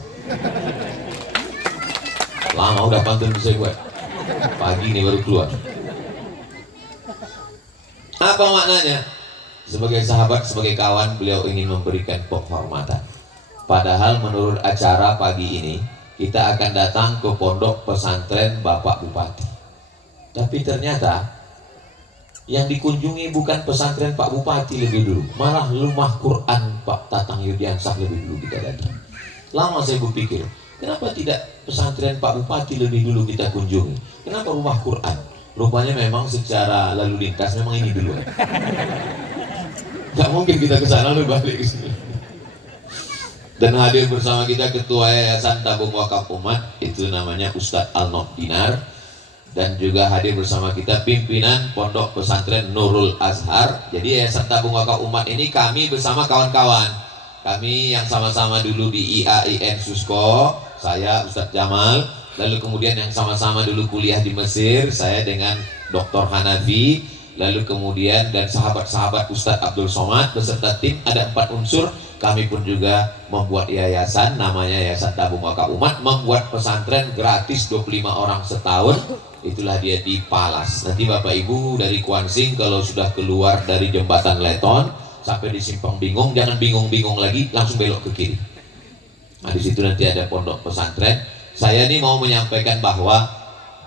Lama udah pantun bisa buat, pagi ini baru keluar. Apa maknanya? Sebagai sahabat, sebagai kawan, beliau ingin memberikan penghormatan. Padahal menurut acara pagi ini, kita akan datang ke pondok pesantren Bapak Bupati. Tapi ternyata yang dikunjungi bukan pesantren Pak Bupati lebih dulu, malah rumah Quran Pak Tatang Yudiansah lebih dulu kita datang. Lama saya berpikir, kenapa tidak pesantren Pak Bupati lebih dulu kita kunjungi? Kenapa rumah Quran? Rupanya memang secara lalu lintas memang ini dulu. Gak mungkin kita ke sana lalu balik ke sini. Dan hadir bersama kita Ketua Yayasan Tabung Wakaf Umat, itu namanya Ustadz Al-Nok Dinar. Dan juga hadir bersama kita pimpinan Pondok Pesantren Nurul Azhar. Jadi Yayasan Tabung Wakaf Umat ini kami bersama kawan-kawan, kami yang sama-sama dulu di IAIN Susko, saya Ustadz Jamal, lalu kemudian yang sama-sama dulu kuliah di Mesir, saya dengan Dr. Hanafi, lalu kemudian dan sahabat-sahabat Ustadz Abdul Somad beserta tim, ada 4 unsur. Kami pun juga membuat yayasan, namanya Yayasan Tabung Wakaf Umat, membuat pesantren gratis 25 orang setahun. Itulah dia di Palas. Nanti Bapak Ibu dari Kuansing kalau sudah keluar dari jembatan Leton sampai di Simpang Bingung, jangan bingung-bingung lagi, langsung belok ke kiri. Nah di situ nanti ada pondok pesantren. Saya ini mau menyampaikan bahwa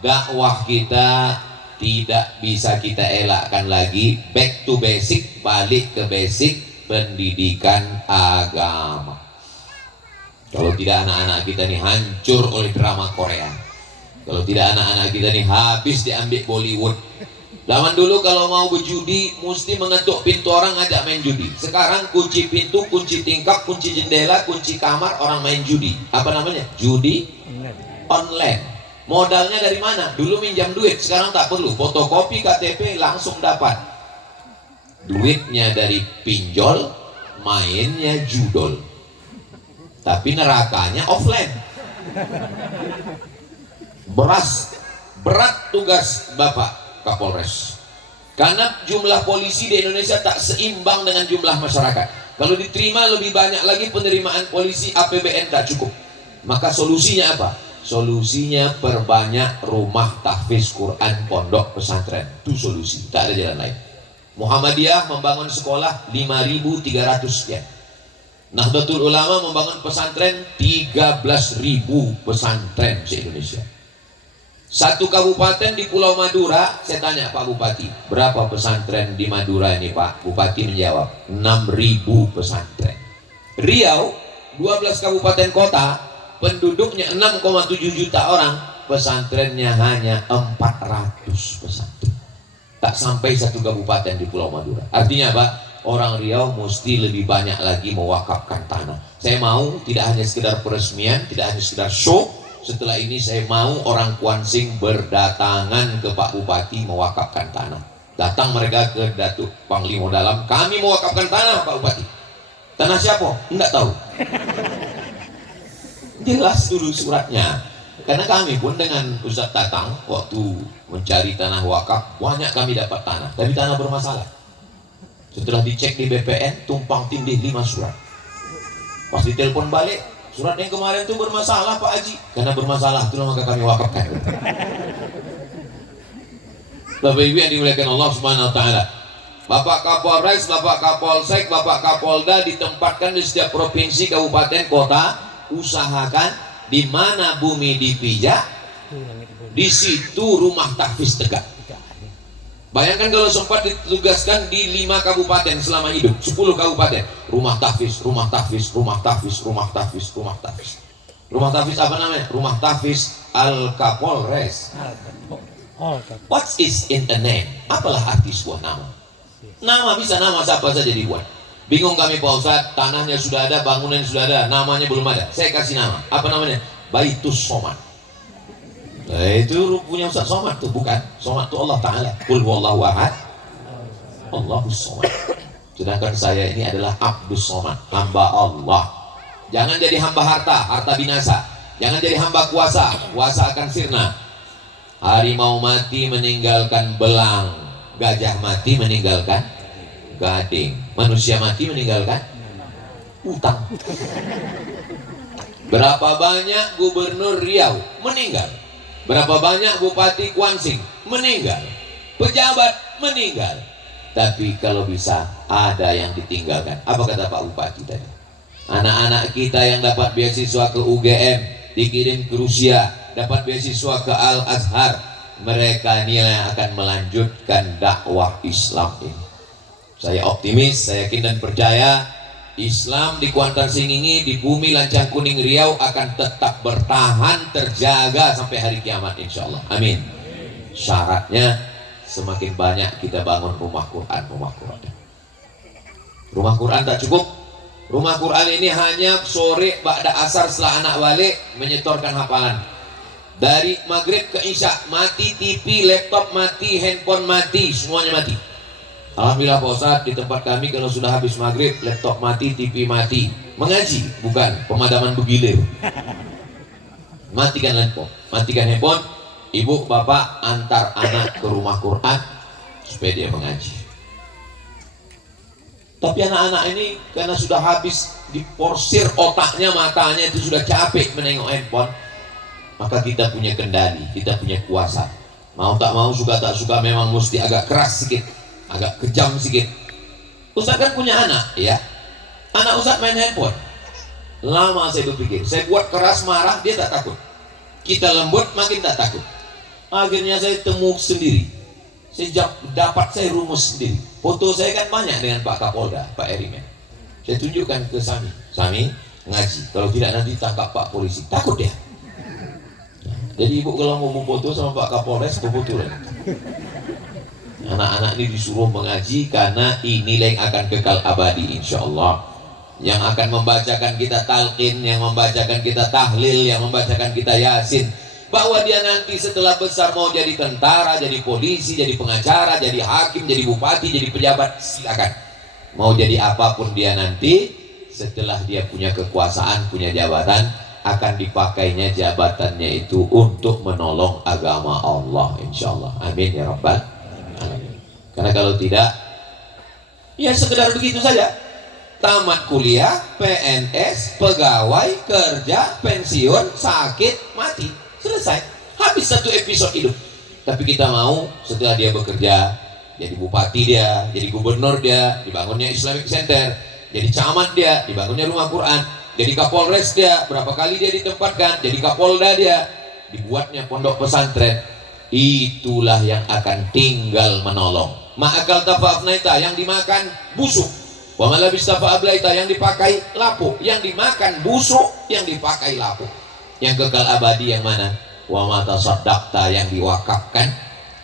dakwah kita tidak bisa kita elakkan lagi. Back to basic, balik ke basic pendidikan agama. Kalau tidak anak-anak kita nih hancur oleh drama Korea. Kalau tidak anak-anak kita nih habis diambil Bollywood. Zaman dulu kalau mau berjudi mesti mengetuk pintu orang ngajak main judi. Sekarang kunci pintu, kunci tingkap, kunci jendela, kunci kamar orang main judi. Apa namanya? Judi online. Modalnya dari mana? Dulu minjam duit, sekarang tak perlu. Fotokopi KTP langsung dapat. Duitnya dari pinjol, mainnya judol. Tapi nerakanya offline. Berat tugas Bapak Kapolres, karena jumlah polisi di Indonesia tak seimbang dengan jumlah masyarakat. Kalau diterima lebih banyak lagi penerimaan polisi, APBN tak cukup. Maka solusinya apa? Solusinya perbanyak rumah tahfiz Quran pondok pesantren. Itu solusi, tak ada jalan lain. Muhammadiyah membangun sekolah 5.300 sekian. Nahdlatul Ulama membangun pesantren 13.000 pesantren se-Indonesia. Satu kabupaten di Pulau Madura, saya tanya Pak Bupati, berapa pesantren di Madura ini Pak? Bupati menjawab, 6.000 pesantren. Riau, 12 kabupaten kota, penduduknya 6,7 juta orang, pesantrennya hanya 400 pesantren. Tak sampai satu kabupaten di Pulau Madura. Artinya apa? Orang Riau mesti lebih banyak lagi mewakafkan tanah. Saya mau tidak hanya sekedar peresmian, tidak hanya sekedar show. Setelah ini saya mau orang Kuansing berdatangan ke Pak Bupati mewakafkan tanah. Datang mereka ke Datuk Panglima Dalam, kami mewakafkan tanah Pak Bupati. Tanah siapa? Enggak tahu. Jelas dulu suratnya. Karena kami pun dengan Ustaz Tatang waktu mencari tanah wakaf, banyak kami dapat tanah, tapi tanah bermasalah. Setelah dicek di BPN, tumpang tindih 5 surat. Pas ditelepon balik, surat yang kemarin itu bermasalah Pak Haji. Karena bermasalah, itulah maka kami wakafkan. Bapak Ibu yang dimuliakan Allah Subhanahu wa taala. Bapak Kapolres, Bapak Kapolsek, Bapak Kapolda ditempatkan di setiap provinsi, kabupaten, kota. Usahakan di mana bumi dipijak, di situ rumah tahfiz tegak. Bayangkan kalau sempat ditugaskan di 5 kabupaten selama hidup, 10 kabupaten, rumah tahfiz, rumah tahfiz, rumah tahfiz, rumah tahfiz, rumah tahfiz. Rumah tahfiz apa namanya? Rumah tahfiz Al Kapolres. What is in a name? Apalah arti sebuah nama? Nama bisa nama siapa saja dibuat. Bingung kami Pak Ustadz, tanahnya sudah ada, bangunan sudah ada, namanya belum ada. Saya kasih nama. Apa namanya? Baitus Somad. Nah, itu punya Ustaz Somad tuh, bukan? Somad itu Allah Ta'ala. Qul huwallahu ahad, Allahus Somad. Sedangkan saya ini adalah Abdus Somad, hamba Allah. Jangan jadi hamba harta, harta binasa. Jangan jadi hamba kuasa, kuasa akan sirna. Harimau mati meninggalkan belang, gajah mati meninggalkan gading, manusia mati meninggalkan utang. Berapa banyak gubernur Riau meninggal? Berapa banyak bupati Kuansing meninggal? Pejabat meninggal. Tapi kalau bisa ada yang ditinggalkan. Apa kata Pak Bupati tadi? Anak-anak kita yang dapat beasiswa ke UGM, dikirim ke Rusia, dapat beasiswa ke Al-Azhar, mereka nilai akan melanjutkan dakwah Islam ini. Saya optimis, saya yakin dan percaya Islam di Kuantan Singingi, di bumi Lancang Kuning Riau akan tetap bertahan, terjaga sampai hari kiamat insya Allah. Amin. Syaratnya semakin banyak kita bangun rumah Quran, rumah Quran. Rumah Quran tak cukup. Rumah Quran ini hanya sore ba'da asar setelah anak balik menyetorkan hafalan. Dari maghrib ke isya mati TV, laptop mati, handphone mati, semuanya mati. Alhamdulillah Pak Ustadz, di tempat kami kalau sudah habis maghrib, laptop mati, TV mati. Mengaji, bukan pemadaman bergilir. Matikan laptop, matikan handphone. Ibu, bapak antar anak ke rumah Quran supaya dia mengaji. Tapi anak-anak ini karena sudah habis diporsir otaknya, matanya itu sudah capek menengok handphone. Maka kita punya kendali, kita punya kuasa. Mau tak mau, suka tak suka, memang mesti agak keras sedikit, agak kejam sedikit. Ustaz kan punya anak, ya. Anak Ustaz main handphone. Lama saya berpikir, saya buat keras marah, dia tak takut. Kita lembut, makin tak takut. Akhirnya saya temu sendiri. Sejak dapat saya rumus sendiri. Foto saya kan banyak dengan Pak Kapolda, Pak Erimen. Saya tunjukkan ke Sami. Sami ngaji. Kalau tidak nanti tangkap Pak Polisi. Takut dia. Jadi ibu kalau mau foto sama Pak Kapolres, kebetulan. Anak-anak ini disuruh mengaji karena inilah yang akan kekal abadi insya Allah. Yang akan membacakan kita talqin, yang membacakan kita tahlil, yang membacakan kita yasin. Bahwa dia nanti setelah besar mau jadi tentara, jadi polisi, jadi pengacara, jadi hakim, jadi bupati, jadi pejabat, silakan. Mau jadi apapun dia nanti, setelah dia punya kekuasaan, punya jabatan, akan dipakainya jabatannya itu untuk menolong agama Allah insya Allah. Amin ya rabbal alamin. Karena kalau tidak, ya sekedar begitu saja. Tamat kuliah, PNS, pegawai, kerja, pensiun, sakit, mati. Selesai, habis satu episode hidup. Tapi kita mau setelah dia bekerja, jadi bupati dia, jadi gubernur dia, dibangunnya Islamic Center, jadi camat dia, dibangunnya rumah Quran, jadi kapolres dia, berapa kali dia ditempatkan, jadi kapolda dia, dibuatnya pondok pesantren. Itulah yang akan tinggal menolong. Ma'akal tafa'afnaita, yang dimakan busuk. Wa malabis tafa'ablaita, yang dipakai lapuk. Yang dimakan busuk, yang dipakai lapuk. Yang kekal abadi yang mana? Wa ma tasaddaqta, yang diwakafkan.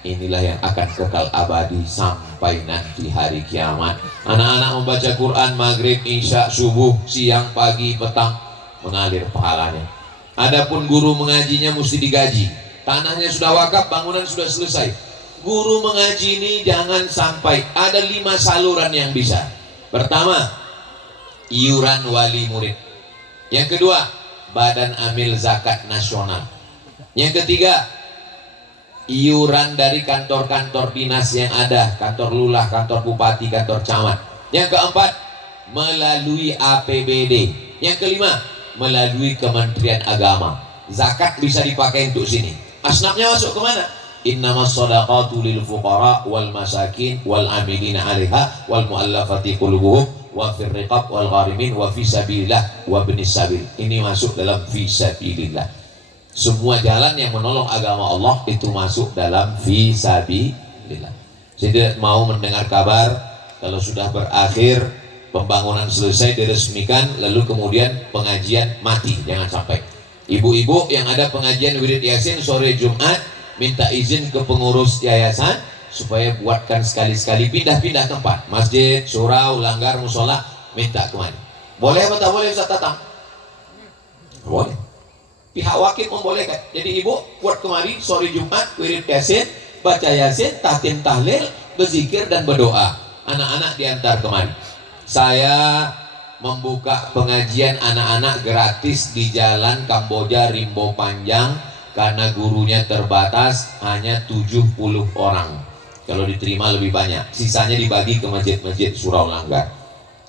Inilah yang akan kekal abadi sampai nanti hari kiamat. Anak-anak membaca Quran maghrib, isya, subuh, siang, pagi, petang, mengalir pahalanya. Adapun guru mengajinya mesti digaji. Tanahnya sudah wakaf, bangunan sudah selesai. Guru mengaji ini jangan sampai ada 5 saluran yang bisa. Pertama, iuran wali murid. Yang kedua, Badan Amil Zakat Nasional. Yang ketiga, iuran dari kantor-kantor dinas yang ada, kantor lurah, kantor bupati, kantor camat. Yang keempat, melalui APBD. Yang kelima, melalui Kementerian Agama. Zakat bisa dipakai untuk sini. Asnafnya masuk ke mana? Innamas shadaqatu lil fuqara wal masakin wal amilina 'alaiha wal mu'allafati qulubuhum wa fir riqab wal gharimin wa fi sabilillah wa ibnis sabil. Ini masuk dalam fi sabilillah. Semua jalan yang menolong agama Allah itu masuk dalam fi sabilillah. Saya tidak mau mendengar kabar kalau sudah berakhir pembangunan selesai diresmikan lalu kemudian pengajian mati. Jangan sampai. Ibu-ibu yang ada pengajian wirid yasin sore Jumat, minta izin ke pengurus yayasan supaya buatkan sekali-sekali pindah-pindah tempat, masjid, surau, langgar, musola, minta kemana. Boleh atau tak boleh Ustaz Tatang? Boleh. Pihak wakil membolehkan. Jadi ibu buat kemari sore Jumat, wirid yasin, baca yasin, tahtim tahlil, berzikir dan berdoa. Anak-anak diantar kemari. Saya membuka pengajian anak-anak gratis di Jalan Kamboja Rimbo Panjang karena gurunya terbatas, hanya 70 orang. Kalau diterima lebih banyak, sisanya dibagi ke masjid-masjid surau langgar.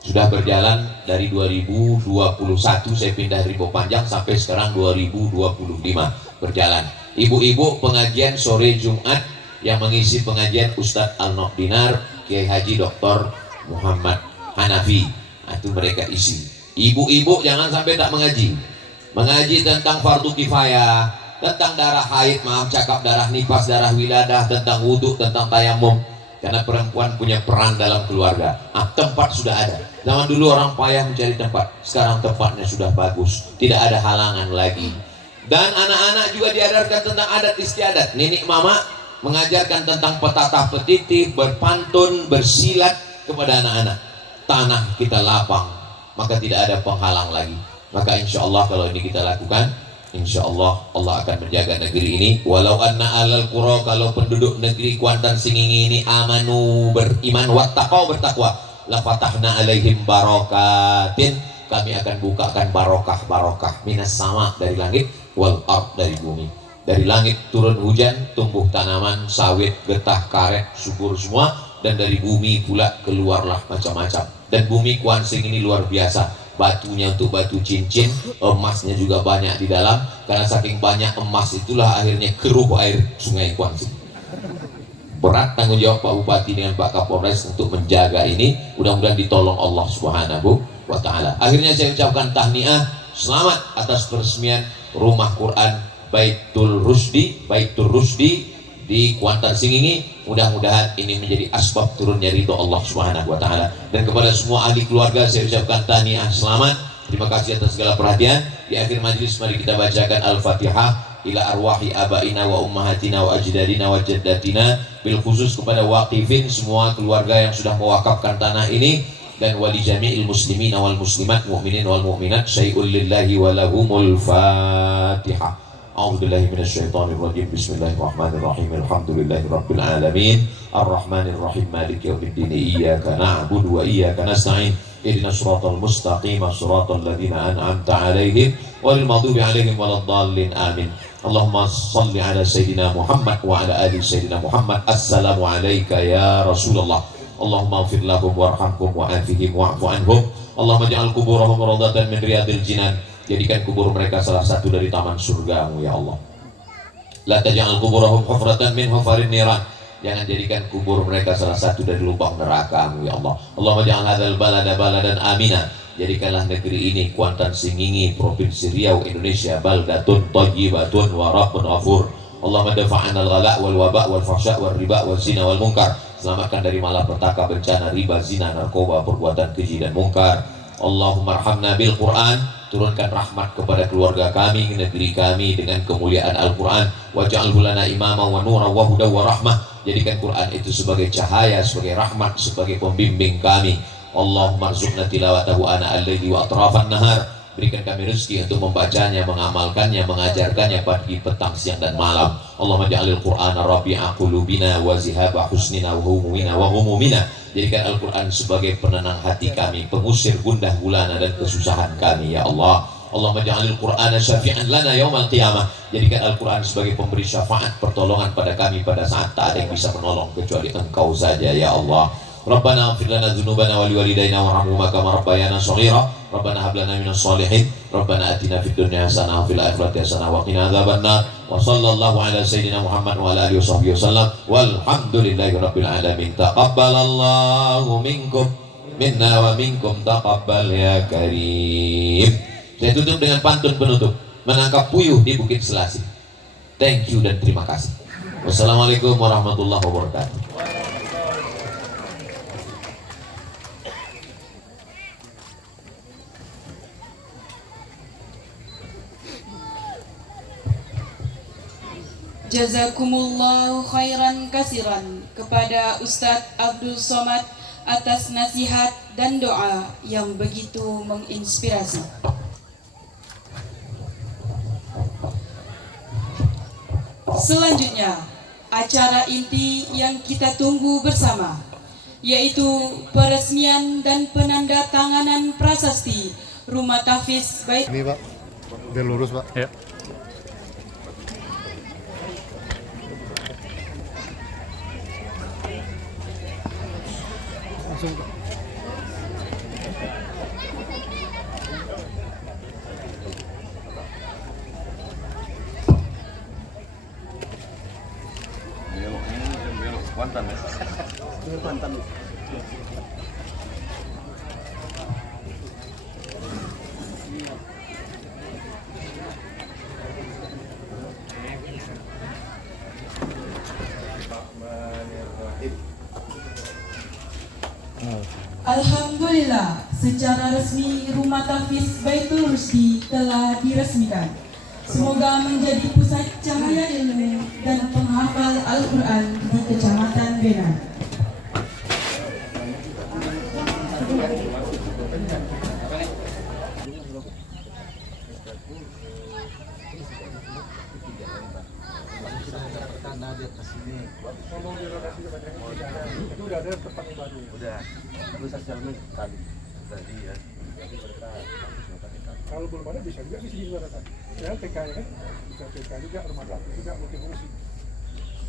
Sudah berjalan dari 2021 saya pindah Rimbo Panjang sampai sekarang 2025 berjalan. Ibu-ibu pengajian sore Jumat yang mengisi pengajian Ustadz Al-Nok Dinar, Kiai Haji Dr. Muhammad Hanafi. Itu mereka isi. Ibu-ibu jangan sampai tak mengaji. Mengaji tentang fardu kifayah, tentang darah haid, cakap darah nifas, darah wiladah, tentang wudhu, tentang tayamum. Karena perempuan punya peran dalam keluarga. Tempat sudah ada. Zaman dulu orang payah mencari tempat. Sekarang tempatnya sudah bagus. Tidak ada halangan lagi. Dan anak-anak juga diajarkan tentang adat istiadat. Nenek mama mengajarkan tentang petatah petitih, berpantun, bersilat kepada anak-anak. Tanah kita lapang, maka tidak ada penghalang lagi. Maka insya Allah kalau ini kita lakukan, insya Allah Allah akan menjaga negeri ini. Walau anna alal qura, kalau penduduk negeri Kuantan Singingi ini amanu, beriman, wattaqau, bertakwa, la fatahna alaihim barakatin, kami akan bukakan barokah minas sama, dari langit, wal ard, dari bumi. Dari langit turun hujan, tumbuh tanaman, sawit, getah, karet, subur semua. Dan dari bumi pula keluarlah macam-macam. Dan bumi Kuan Sing ini luar biasa. Batunya untuk batu cincin, emasnya juga banyak di dalam. Karena saking banyak emas itulah akhirnya keruh air sungai Kuan Sing. Berat tanggung jawab Pak Bupati dengan Pak Kapolres untuk menjaga ini. Mudah-mudahan ditolong Allah Subhanahu wa Ta'ala. Akhirnya saya ucapkan tahniah, selamat atas peresmian Rumah Quran Baitul Rusdi di Kuantan Singingi. Mudah-mudahan ini menjadi asbab turunnya ridho Allah Subhanahu wa taala. Dan kepada semua ahli keluarga saya ucapkan tahniah selamat. Terima kasih atas segala perhatian. Di akhir majlis mari kita bacakan Al-Fatihah ila arwahi abaina wa ummahatina wa ajdadina wa jaddatina, bil khusus kepada waqifin semua keluarga yang sudah mewakafkan tanah ini, dan wali jami'il muslimina wal muslimat mu'minin wal mu'minat syai'ul lillahi wa lahumul Fatihah. A'udzubillahi minasyaitonir rajim. Bismillahirrahmanirrahim. Alhamdulillahi rabbil alamin. Arrahmanir rahim. Maliki yaumiddin. Iyyaka na'budu wa iyyaka nasta'in. Ihdinas siratal mustaqim. Shiratal ladzina an'amta 'alaihim ghairil maghdubi 'alaihim waladdallin. Amin. Allahumma shalli ala sayyidina Muhammad wa ala ali sayyidina Muhammad. Assalamu alayka ya Rasulullah. Allahumma ighfir lahum warhamhum wa'afihim wa'fu anhum. Allahumma ja'al kuburahum rawdatan min riyadil jinan. Jadikan kubur mereka salah satu dari taman surgamu ya Allah. La taj'al kuburahum hufratan min hufarin niran. Jangan jadikan kubur mereka salah satu dari lubang neraka-Mu ya Allah. Allahumma ja'al hadzal balada baladan amina. Jadikanlah negeri ini Kuantan Singingi, Provinsi Riau, Indonesia baldatun thayyibatun wa rabbun ghafur. Allahumma dafa'an al-ghala' wal waba' wal fahsya' wal riba wal zina wal munkar. Selamatkan dari malapetaka, bencana, riba, zina, narkoba, perbuatan keji dan mungkar. Allahumma arhamna bil Qur'an. Turunkan rahmat kepada keluarga kami, negeri kami dengan kemuliaan Al-Quran. Waj'alhu lana imama wa nura wa huda wa rahmah. Jadikan Quran itu sebagai cahaya, sebagai rahmat, sebagai pembimbing kami. Allahumma rzuqna tilawatahu ana al-laili wa atrafan nahar. Berikan kami rezeki untuk membacanya, mengamalkannya, mengajarkannya pagi, petang, siang dan malam. Allahumma ja'alil Qur'ana rabi'a qulubina wa zihaba husnina wa humumina wa humumina. Jadikan Al-Quran sebagai penenang hati kami, pengusir gundah gulana dan kesusahan kami ya Allah. Allahumma ja'alil Qur'ana syafi'an lana yaumal qiyamah. Jadikan Al-Quran sebagai pemberi syafaat, pertolongan pada kami pada saat tak ada yang bisa menolong kecuali Engkau saja ya Allah. Rabbana ighfir lana dzunubana wa liwalidayna warhamhuma kama rabbayana shaghira. Rabbana hab lana minas shalihin. Rabbana atina fid dunya hasanah wa fil akhirati hasanah wa qina adzabannar. Wa sallallahu ala sayyidina Muhammad wa ala alihi washabbihi wasallam. Walhamdulillahi rabbil alamin. Taqabbalallahu minkum minna wa minkum taqabbal ya karim. Saya tutup dengan pantun penutup. Menangkap puyuh di Bukit Selasih. Thank you dan terima kasih. Wassalamualaikum warahmatullahi wabarakatuh. Jazakumullahu khairan kasiran kepada Ustadz Abdul Somad atas nasihat dan doa yang begitu menginspirasi. Selanjutnya, acara inti yang kita tunggu bersama, yaitu peresmian dan penandatanganan prasasti Rumah Tahfiz Bait. Ini Pak, biar lurus Pak. Ya. Langsung Pak. Belok Kuantan ya. Kuantan. Alhamdulillah, secara resmi Rumah Tahfiz Baitul Rusdi telah diresmikan. Semoga menjadi pusat cahaya ilmu dan penghafal Al-Quran di Kecamatan Benar. Udah ada tempat baru. Udah. Lu sosialnya tadi ya. Kalau belum ada bisa juga di sini juga kan. Ya TK nya kan, bisa TK juga, rumah sakit juga, multifungsi.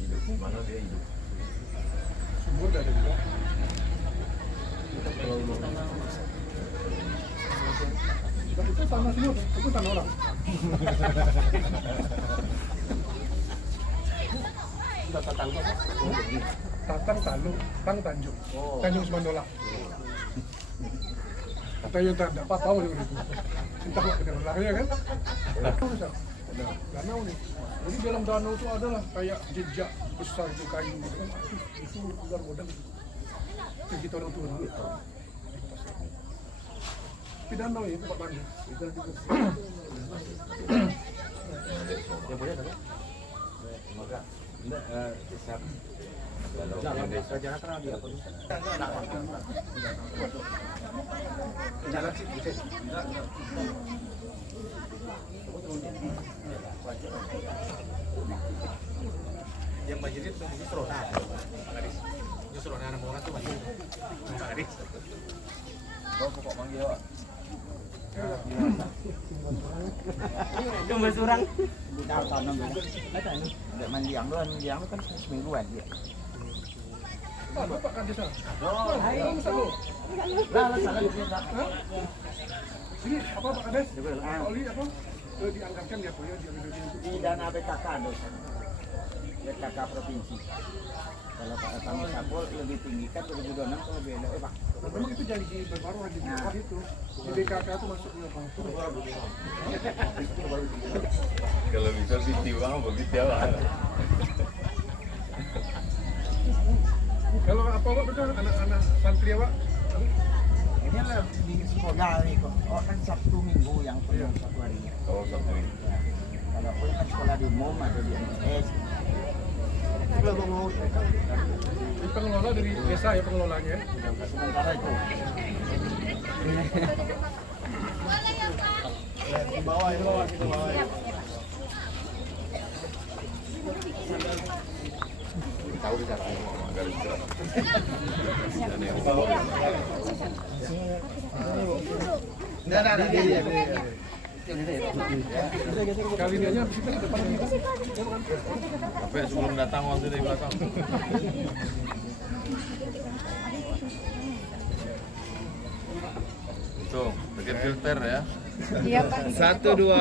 Hidup mana dia hidup. Sumur ada juga. Itu tanah sumur, itu tanah orang. Tatang Tanjung, Tanjung, Tanjung Semandola. Atau yang tak dapat tahu itu. Entah kok kita belakangnya kan. danau nih. Jadi dalam danau itu adalah kayak jejak besar itu kayu gitu kan. Itu ular godang. Itu kita orang tua dulu. Tapi danau ya tempat mandi. Ya boleh tak? Maka siap. Jalan desa jalan terang dia apa tu? Jalan sih. Yang majlis itu justru nah, Gadis. Justru anak orang tu majlis. Gadis. Kau pokok panggil awak. Cuma seorang tahu tanam ya. Ada mendiang tu kan semingguan dia. Bapak kan desa. Oh, hai. Lah, salah dia. Ini apa Pak Kades? Oli apa? Dianggarkan ya Pak ya Di dana BKK dosa. BKK provinsi. Kalau Pak Tanggung Sapol lebih tinggi kan 2026 kalau beda Pak. Memang itu janji baru di bawah itu. Di BKK itu masuknya Pak. Kalau bisa video bang begitu ya Pak. Kalau apa Pak betul anak-anak santri Pak? Ini lah di sekolah ni kok. Oh kan Sabtu Minggu yang penuh satu harinya. Oh satu ini. Kalau aku kan sekolah di umum atau di MTS. Ini pengelola dari desa ya pengelolanya. Sementara itu. Di bawah itu bawah kita bawah. Tahu di sana agar istirahat. Kali dia habis itu depan kita. Sampai sebelum datang waktu dari belakang. Tuh, pakai filter ya. Iya Pak. 1, 2,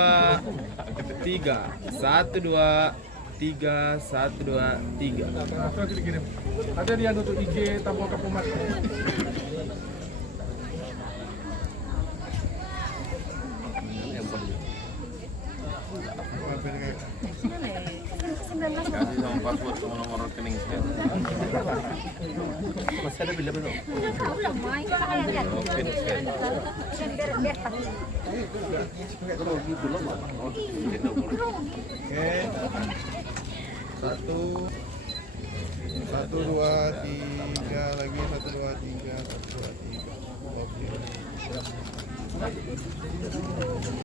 3. 1, 2, 3, 1, 2, 3. Nanti dikirim. Ada dia untuk IG Tambol Kapumas. Kasih sama password sama nomor rekening sekian. Masih ada bila belum? Oke, sekian. Oke. 1, 2, 3 lagi 1, 2, 3, 1, 2, 3. Oke.